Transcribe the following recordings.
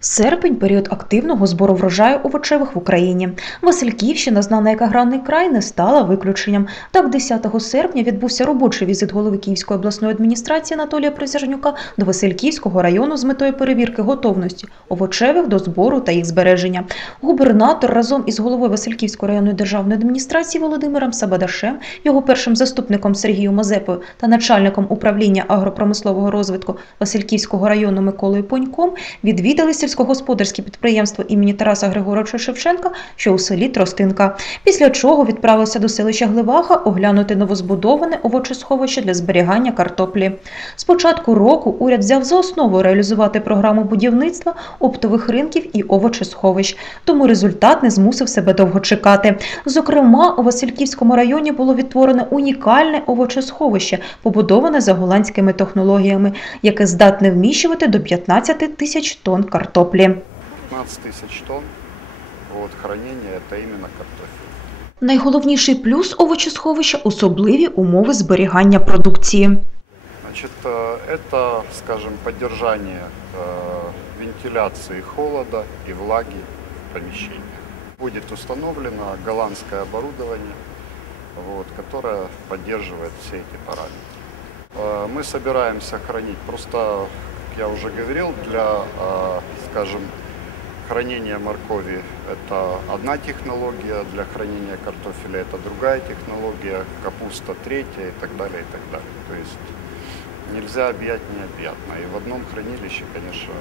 Серпень період активного збору врожаю овочевих в Україні. Васильківщина, знана як аграрний край, не стала виключенням. Так, 10 серпня відбувся робочий візит голови Київської обласної адміністрації Анатолія Присяжнюка до Васильківського району з метою перевірки готовності овочевих до збору та їх збереження. Губернатор разом із головою Васильківської районної державної адміністрації Володимиром Сабадашем, його першим заступником Сергієм Мазепою та начальником управління агропромислового розвитку Васильківського району Миколою Поньком відвідали сільськогосподарське підприємство імені Тараса Григоровича Шевченка, що у селі Тростинка. Після чого відправилися до селища Гливаха оглянути новозбудоване овочесховище для зберігання картоплі. З початку року уряд взяв за основу реалізувати програму будівництва оптових ринків і овочесховищ, тому результат не змусив себе довго чекати. Зокрема, у Васильківському районі було відтворене унікальне овочесховище, побудоване за голландськими технологіями, яке здатне вміщувати до 15 тисяч тонн картоплі 15 тысяч тонн вот, хранения это именно картофель. Найголовніший плюс овочесховища – особливі умови зберігання продукції. Значит, э, это, скажем, поддержание э, вентиляции холода и влаги в помещениях. Будет установлено голландское оборудование, вот, которое поддерживает все эти параметры. Э, Мы собираемся хранить, просто, как я уже говорил, для, э, скажем, хранения моркови это одна технология, для хранения картофеля это другая технология, капуста третья и так далее, и так далее. То есть нельзя объять необъятно. И в одном хранилище, конечно,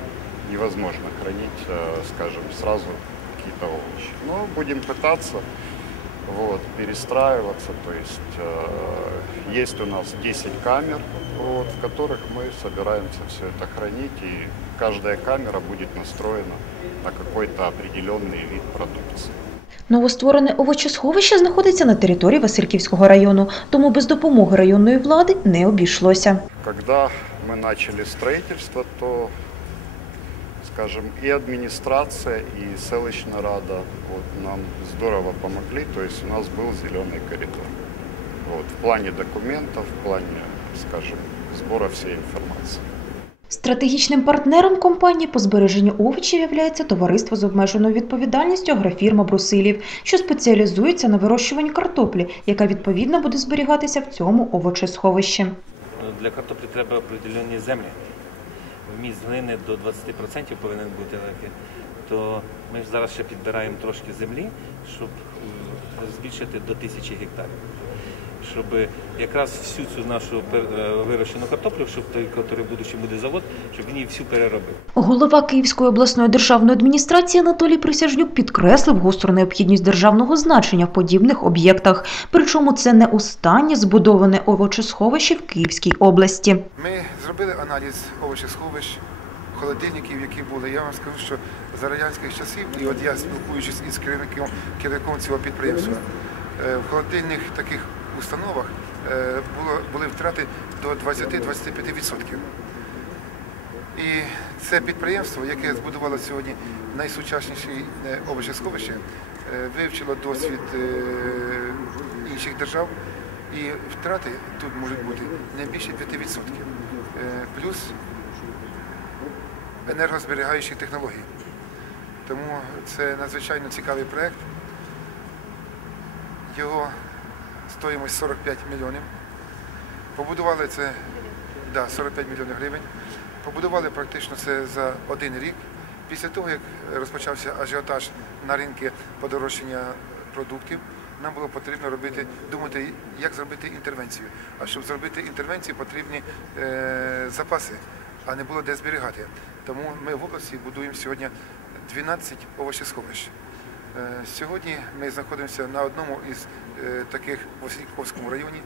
невозможно хранить, э, скажем, сразу какие-то овощи. Но будем пытаться вот, перестраиваться. То есть э, есть у нас 10 камер, вот, в которых мы собираемся все это хранить. И каждая камера будет настроена на какой-то определенный вид продукции. Новостворене овочесховище знаходиться на території Васильківського району, тому без допомоги районної влади не обійшлося. Когда мы начали строительство, то, скажем, и администрация, и селищная рада вот, нам здорово помогли. То есть у нас был зеленый коридор. Вот, в плане документов, в плане, скажем, сбора всей информации. Стратегічним партнером компанії по збереженню овочів являється товариство з обмеженою відповідальністю агрофірма Брусилів, що спеціалізується на вирощуванні картоплі, яка відповідно буде зберігатися в цьому овочесховищі. Для картоплі треба определені землі. Вміст глини до 20% повинен бути легкий, То ми зараз ще підбираємо трошки землі, щоб збільшити до тисячі гектарів. Щоб якраз всю цю нашу е, вирощену картоплю, щоб той, який будущому буде завод, щоб він її всю переробив. Голова Київської обласної державної адміністрації Анатолій Присяжнюк підкреслив гостру необхідність державного значення в подібних об'єктах. Причому це не останнє збудоване овочесховище в Київській області. Ми зробили аналіз овочесховищ, холодильників, які були. Я вам скажу, що за радянських часів, і от я спілкуючись із керівником, керівником цього підприємства, е, в холодильних таких установах е, було, були втрати до 20-25%. І це підприємство, яке збудувало сьогодні найсучасніше овочесховище, е, вивчило досвід е, інших держав, і втрати тут можуть бути не більше 5%. Е, Плюс енергозберігаючі технології. Тому це надзвичайно цікавий проєкт. Його стоїмость 45 мільйонів. Побудували це да, 45 мільйонів гривень. Побудували практично це за один рік. Після того, як розпочався ажіотаж на ринку подорожчання продуктів, нам було потрібно робити, думати, як зробити інтервенцію. А щоб зробити інтервенцію, потрібні е, запаси, а не було де зберігати. Тому ми в області будуємо сьогодні 12 овочесховищ. Е, Сьогодні ми знаходимося на одному із е, таких в Васильковському районі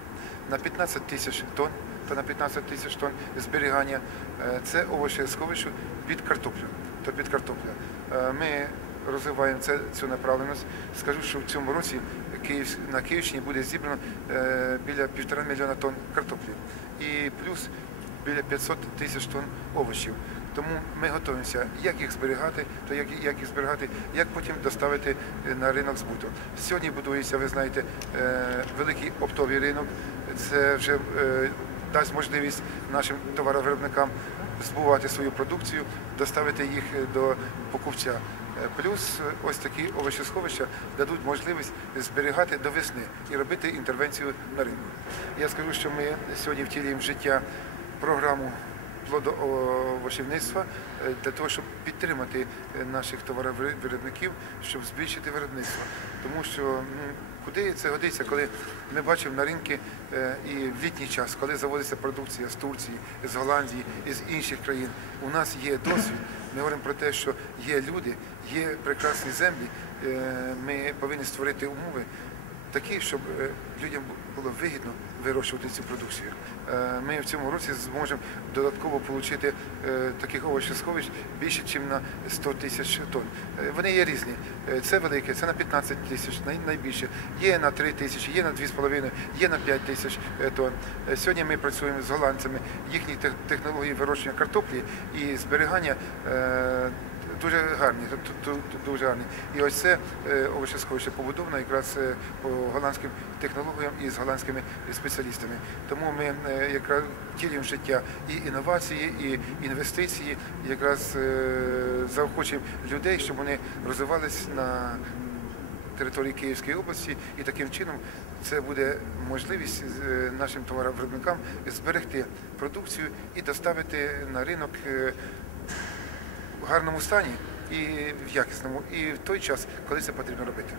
на 15 тисяч тонн та на 15 тисяч тонн зберігання. Е, Це овочесховище під картоплю. То під картоплю. Е, Ми розвиваємо це, цю направленість. Скажу, що в цьому році на Київщині буде зібрано біля півтора мільйона тонн картоплі. І плюс біля 500 тисяч тонн овочів. Тому ми готуємося, як їх зберігати, то як, як їх зберігати, як потім доставити е, на ринок збуту. Сьогодні будується, ви знаєте, е, великий оптовий ринок. Це вже е, дасть можливість нашим товаровиробникам збувати свою продукцію, доставити їх до покупця. Плюс ось такі овочесховища дадуть можливість зберігати до весни і робити інтервенцію на ринку. Я скажу, що ми сьогодні втілюємо життя програму плодоовощівництва е, для того, щоб підтримати е, наших товаровиробників, щоб збільшити виробництво. Тому що ну, куди це годиться, коли ми бачимо на ринки е, і в літній час, коли заводиться продукція з Турції, з Голландії, з інших країн, у нас є досвід. Ми говоримо про те, що є люди, є прекрасні землі. Ми повинні створити умови такі, щоб е, людям було вигідно вирощувати цю продукцію. Е, Ми в цьому році зможемо додатково отримати таких овочесховищ більше, ніж на 100 тисяч тонн. Е, Вони є різні. Е, Це велике, це на 15 тисяч, найбільше. Є на 3 тисячі, є на 2,5, є на 5 тисяч е, тонн. Е, Сьогодні ми працюємо з голландцями, їхні технології вирощення картоплі і зберігання. Дуже гарні, ту- ту- ту- дуже гарні. І ось це е, овочесховище побудовано якраз е, по голландським технологіям і з голландськими спеціалістами. Тому ми е, якраз в життя і інновації, і інвестиції, якраз заохочуємо людей, щоб вони розвивались на території Київської області, і таким чином це буде можливість нашим товаровиробникам зберегти продукцію і доставити на ринок гарному стані і в якісному, і в той час, коли це потрібно робити.